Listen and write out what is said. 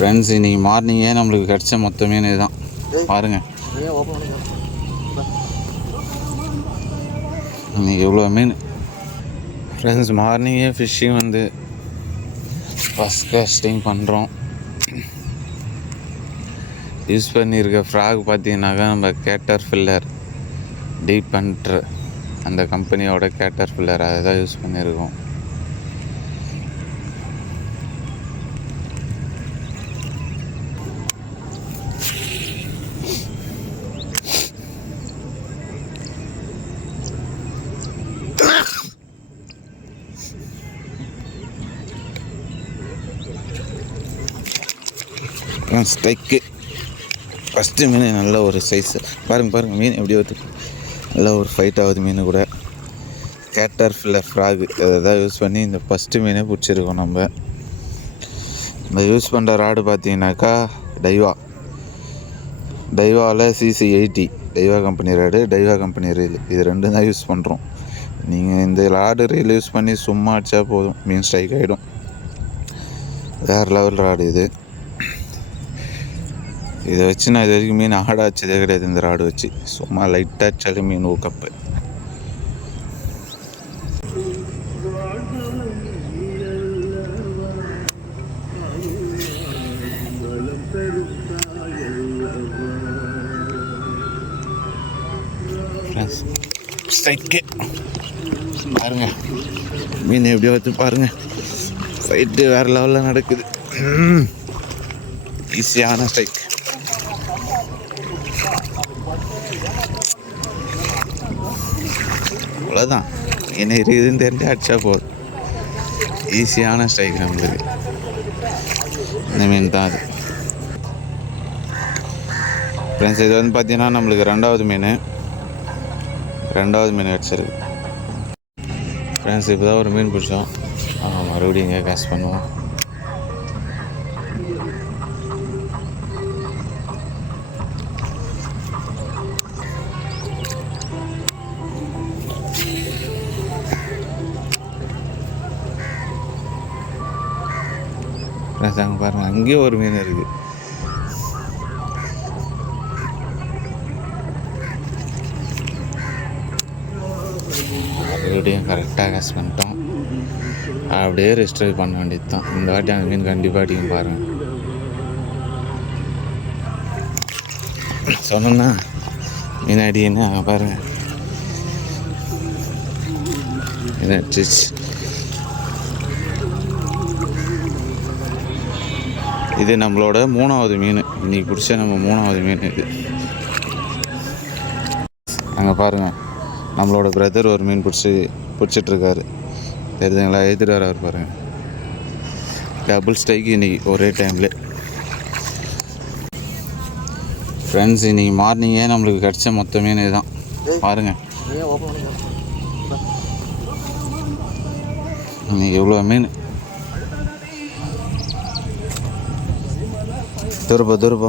Friends, இன்றைக்கி மார்னிங்கே நம்மளுக்கு கிடச்ச மொத்த மீன் இதுதான் பாருங்கள். இன்றைக்கி எவ்வளோ மீன் ஃப்ரெண்ட்ஸ். மார்னிங்கே ஃபிஷ்ஷிங் வந்து ஃபஸ்ட் காஸ்டிங் பண்ணுறோம். யூஸ் பண்ணியிருக்க ஃப்ராக் பார்த்தீங்கன்னாக்கா நம்ம கேட்டர் ஃபில்லர் டீப் பண்ட்ரு அந்த கம்பெனியோட கேட்டர் ஃபில்லர் அதை தான் யூஸ் பண்ணியிருக்கோம். ஸ்ட்ரைக்கு ஃபஸ்ட்டு மீன் நல்ல ஒரு சைஸு பாருங்கள் மீன் எப்படி வருது. நல்லா ஒரு ஃபைட் ஆகுது மீன் கூட. கேட்டர் ஃபில்லர் ஃப்ராகு அதை தான் யூஸ் பண்ணி இந்த ஃபஸ்ட்டு மீனே பிடிச்சிருக்கோம். நம்ம இந்த யூஸ் பண்ணுற ராடு பார்த்தீங்கன்னாக்கா டைவாவில் CC80 டைவா company rod, டைவா company reel, இது ரெண்டும் தான் யூஸ் பண்ணுறோம். நீங்கள் இந்த ராடு ரீல் யூஸ் பண்ணி சும்மா அடித்தா போதும், மீன் ஸ்ட்ரைக் ஆகிடும். வேறு லெவல் ராடு இது. இதை வச்சு நான் இது வரைக்கும் மீன் ஆடாச்சதே கிடையாது. இந்த ராடு வச்சு சும்மா லைட்டாக அடிச்சாலே மீன் ஊக்கப்பு. ஸ்ட்ரைக்கு பாருங்கள் மீன் எப்படியோ வச்சு பாருங்கள். ஃபைட்டு வேறு லெவலில் நடக்குது. ஈஸியான ஸ்ட்ரைக். அவ்வளோதான், என்ன இருக்குதுன்னு தெரிஞ்சு அடிச்சா போதும். ஈஸியான ஸ்ட்ரைக் நம்மளுக்கு. இந்த மீன் தான் அது ஃப்ரெண்ட்ஸ். இது வந்து பார்த்தீங்கன்னா நம்மளுக்கு ரெண்டாவது மீன் அடிச்சிருக்கு ஃப்ரெண்ட்ஸ். இப்போ தான் ஒரு மீன் பிடிச்சோம். மறுபடியும் இங்கே காசு பண்ணுவோம். அங்கே பாருங்கள், அங்கேயும் ஒரு மீன் இருக்குது. மறுபடியும் கரெக்டாக காசு பண்ணிட்டோம். அப்படியே ரெஸ்டர் பண்ண வேண்டியது தான். இந்த வாட்டி அந்த மீன் கண்டிப்பாக அடிக்கும் பாருங்கள். சொன்னோம்னா மீன் அடின்னு அங்கே பாருங்கள் மீன் அடிச்சிச்சு. இது நம்மளோட 3வது மீன். இன்றைக்கி பிடிச்ச நம்ம 3வது மீன் இது. அங்கே பாருங்கள், நம்மளோட பிரதர் ஒரு மீன் பிடிச்சிட்ருக்காரு தெரியுதுங்களா. எழுதிட்டு வர அவர் பாருங்கள். டபுள் ஸ்ட்ரைக் இன்றைக்கி ஒரே டைமில். ஃப்ரெண்ட்ஸ், இன்றைக்கி மார்னிங்கே நம்மளுக்கு கிடச்ச மொத்த மீன் இதுதான் பாருங்கள். இன்றைக்கி எவ்வளோ மீன். தூரப்போ